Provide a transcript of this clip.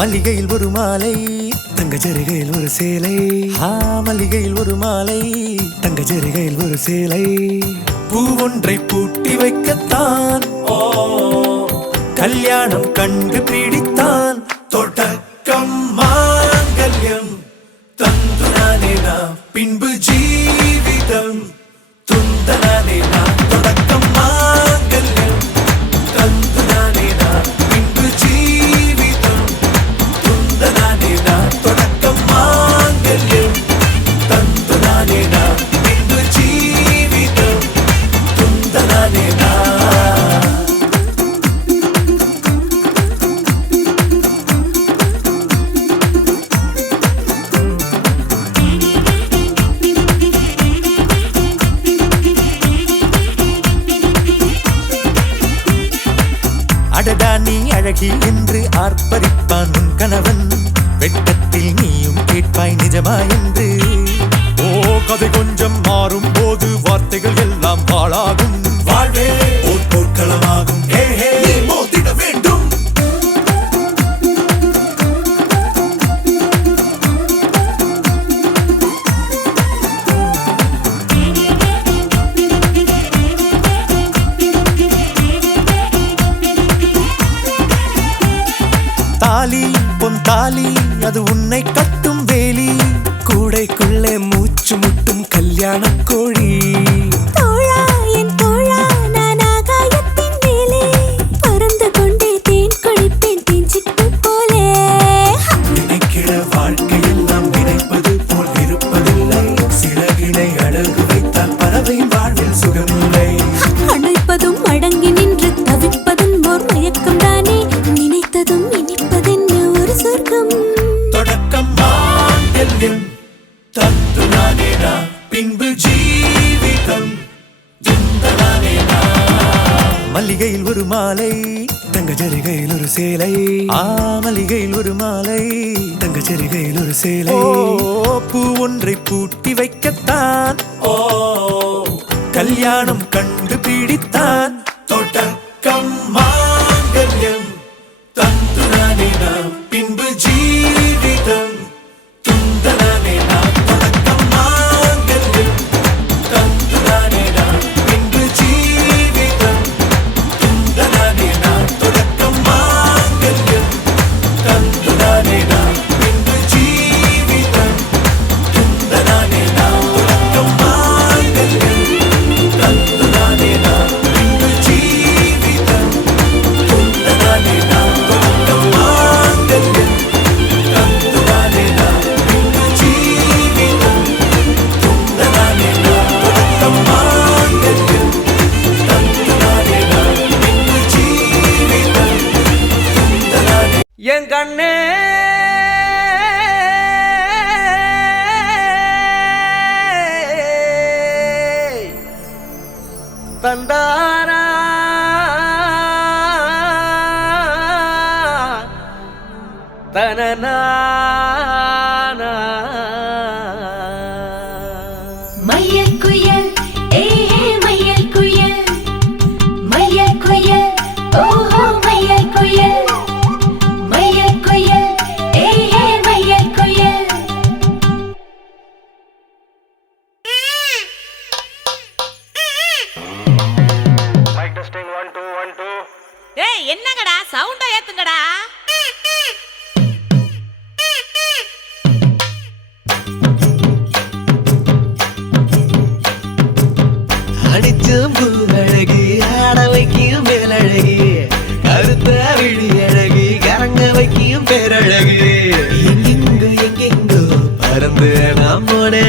மல்லிகையில் ஒரு மாலை தங்க ஜரிகையில் ஒரு சேலை. மல்லிகையில் ஒரு மாலை தங்க ஜரிகையில் ஒரு சேலை. பூ ஒன்றை பூட்டி வைக்கத்தான் கல்யாணம் கண்டு பிடித்தான். தொடக்கம் மாங்கல்யம் தந்துனானே நாம் பின்பு ஜீவிதம் துந்தனானே நாம். தொடக்கம் மாங்கல்யம் தந்துனானே நாம் பின்பு ஜீவிதம் துந்தனானே நாம். தொடக்கம் மாங்கல்யம் தந்துனானே நாம் பின்பு ஜீவிதம் துந்தனானே நாம். அடடா நீ அழகி என்று ஆர்ப்பரிப்பான் உன் கணவன். வெட்கத்தில் நீயும் கேட்பாய் நிஜமா என்று. கதை கொஞ்சம் மாறும் போது வார்த்தைகள் எல்லாம் பாழாகும். வாழ்வே ஓர் போர்க்களமாகும். மோதிட வேண்டும். தாலி பொன் தாலி அது உன்னை கட்டும் வேலி. கூடைக்குள்ளே மூச்சு முட்டும் கல்யாண கோழி. தோழா என் தோழா நான் ஆகாயத்தின் மேலே பறந்து கொண்டே தேன் குடிப்பேன் தேஞ்சிட்டு போலே. நினைக்கிற வாழ்க்கையெல்லாம் நினைப்பது போல் இருப்பதில்லை. சிறகினை அழகு வைத்தால் பறவை வாழ்வில் சுகமில்லை. அழைப்பதும் அடங்கி நின்று தவிப்பதும் ஓர் மயக்கம் தானே. நினைத்ததும் இனிப்பதென்ன ஒரு சொர்க்கம். தொடக்கம் மாங்கல்யம் தந்துனானே நாம் பின்பு ஜீவிதம் துந்தனானே நாம். மல்லிகையில் ஒரு மாலை தங்க ஜரிகையில் ஒரு சேலை. மல்லிகையில் ஒரு மாலை தங்க ஜரிகையில் ஒரு சேலை. பூ ஒன்றை பூட்டி வைக்கத்தான் கல்யாணம் கண்டு பிடித்தான். தொடக்கம் மாங்கல்யம் தந்துனானே நாம் பின்பு ஜீவிதம் துந்தனானே நாம். தொடக்கம் மாங்கல்யம் தந்துனானே நாம் பின்பு ஜீவிதம் துந்தனானே நாம். தொடக்கம் மாங்கல்யம் தந்துனானே நாம் பின்பு ஜீவிதம் துந்தனானே நாம். தொடக்கம் மாங்கல்யம் தந்துனானே நாம் பின்பு ஜீவிதம் துந்தனானே நாம். தொடக்கம் மாங்கல்யம் தந்துனானே நாம் பின்பு ஜீவிதம் துந்தனானே நாம். தொடக்கம் மாங்கல்யம் தந்துனானே நாம் பின்பு ஜீவிதம் துந்தனானே. என் கண்ணே தந்தாரா தனனா மையல் குயில் மையல் குயில் மையல் குயில் ஓஹோ மையல் குயில் மையல் குயில் மையல் குயில். Mic testing 1 2 1 2. என்னங்கடா சவுண்டா ஏத்துங்கடா. அடிச்சும் பூவழகு ஆட வைக்கும் மேலழகு. கருத்த விழி அழகு கரங்க வைக்கும் பேரழகு. எங்கெங்கோ எங்கெங்கோ பறந்து நாம் போனே